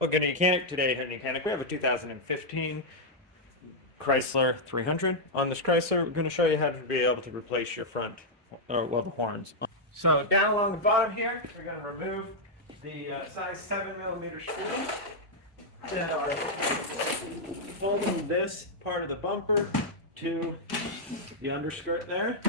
Look at a mechanic today. At a mechanic, we have a 2015 Chrysler 300. On this Chrysler, we're going to show you how to be able to replace your front, well, the horns. So down along the bottom here, we're going to remove the size 7mm screws that are holding this part of the bumper to the underskirt there.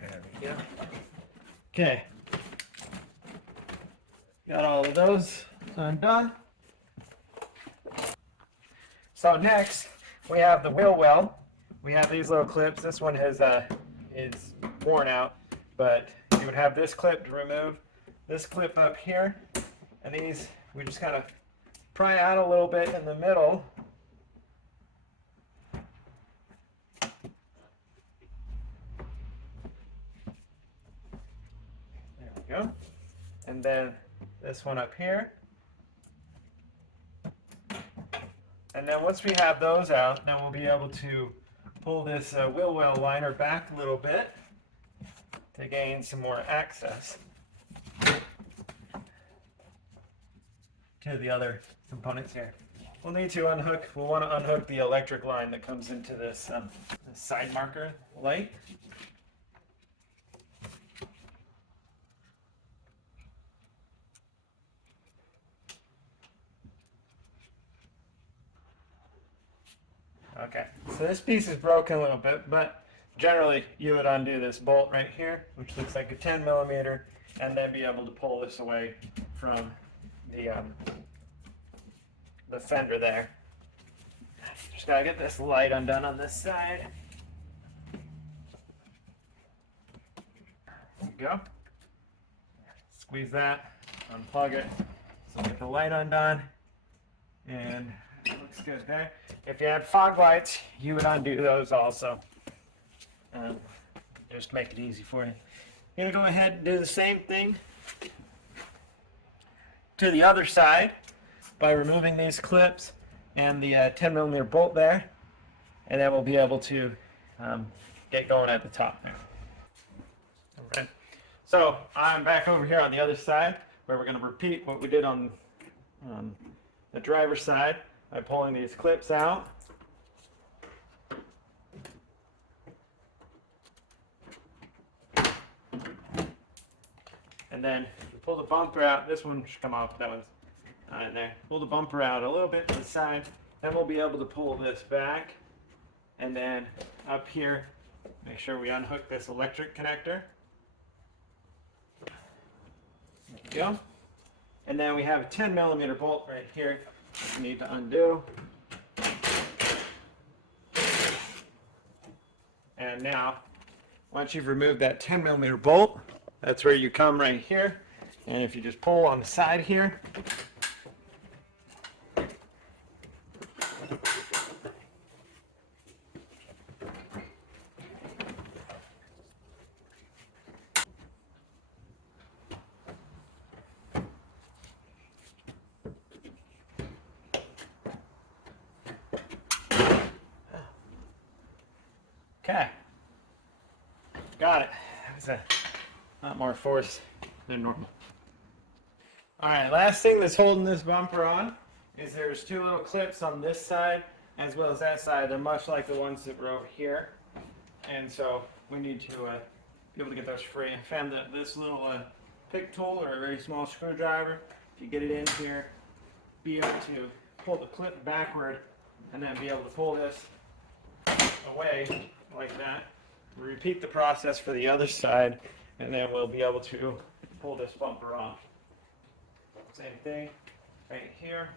There we go. Okay. Got all of those undone. So next, we have the wheel well. We have these little clips. This one is worn out, but you would have this clip to remove. This clip up here, and these we just kind of pry out a little bit in the middle. There we go. And then this one up here. And then once we have those out, then we'll be able to pull this wheel well liner back a little bit to gain some more access to the other components here. We'll need to we'll want to unhook the electric line that comes into this side marker light. Okay, so this piece is broken a little bit, but generally you would undo this bolt right here, which looks like a 10mm, and then be able to pull this away from the fender there. Just gotta get this light undone on this side. There we go. Squeeze that, unplug it, so get the light undone, and it looks good there. If you had fog lights, you would undo those also. Just make it easy for you. You're gonna go ahead and do the same thing to the other side by removing these clips and the 10mm bolt there, and then we'll be able to get going at the top there. All right. So I'm back over here on the other side where we're going to repeat what we did on the driver's side by pulling these clips out. And then we pull the bumper out. This one should come off. That one's not in there. Pull the bumper out a little bit to the side. Then we'll be able to pull this back. And then up here, make sure we unhook this electric connector. There we go. And then we have a 10mm bolt right here we need to undo. And now, once you've removed that 10mm bolt, that's where you come right here. And if you just pull on the side here, okay, got it. That was a lot more force than normal. All right, last thing that's holding this bumper on is there's two little clips on this side as well as that side. They're much like the ones that were over here, and so we need to be able to get those free. I found that this little pick tool or a very small screwdriver, if you get it in here, be able to pull the clip backward and then be able to pull this away like that. We repeat the process for the other side, and then we'll be able to pull this bumper off. Same thing right here.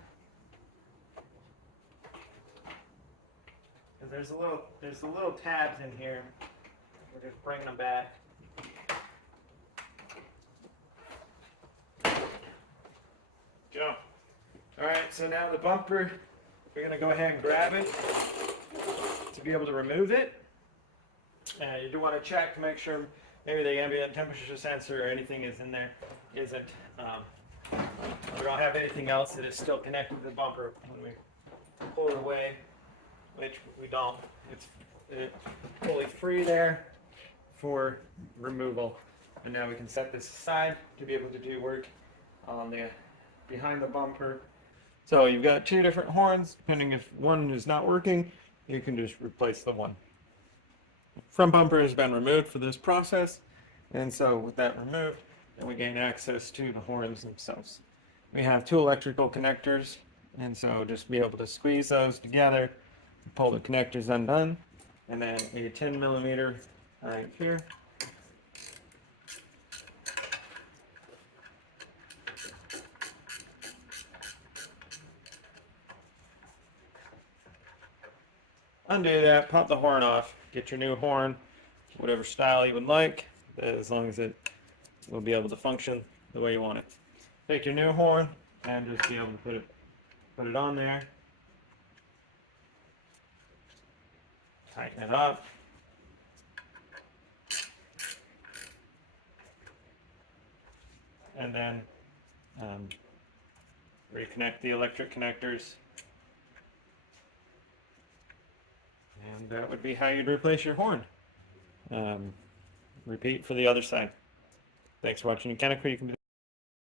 Because there's the little tabs in here. We're just bringing them back. Go. All right, so now the bumper We're going to go ahead and grab it to be able to remove it. And you do want to check to make sure maybe the ambient temperature sensor or anything is in there isn't. We don't have anything else that is still connected to the bumper when we pull it away, which we don't. It's fully free there for removal. And now we can set this aside to be able to do work on the behind the bumper. So you've got two different horns. Depending if one is not working, you can just replace the one. Front bumper has been removed for this process, and so with that removed, then we gain access to the horns themselves. We have two electrical connectors, and so just be able to squeeze those together, pull the connectors undone, and then a 10 millimeter right here. Undo that, pop the horn off, get your new horn, whatever style you would like, as long as it will be able to function the way you want it. Take your new horn and just be able to put it on there. Tighten it up. And then reconnect the electric connectors. And that would be how you'd replace your horn. Repeat for the other side. Thanks for watching. You can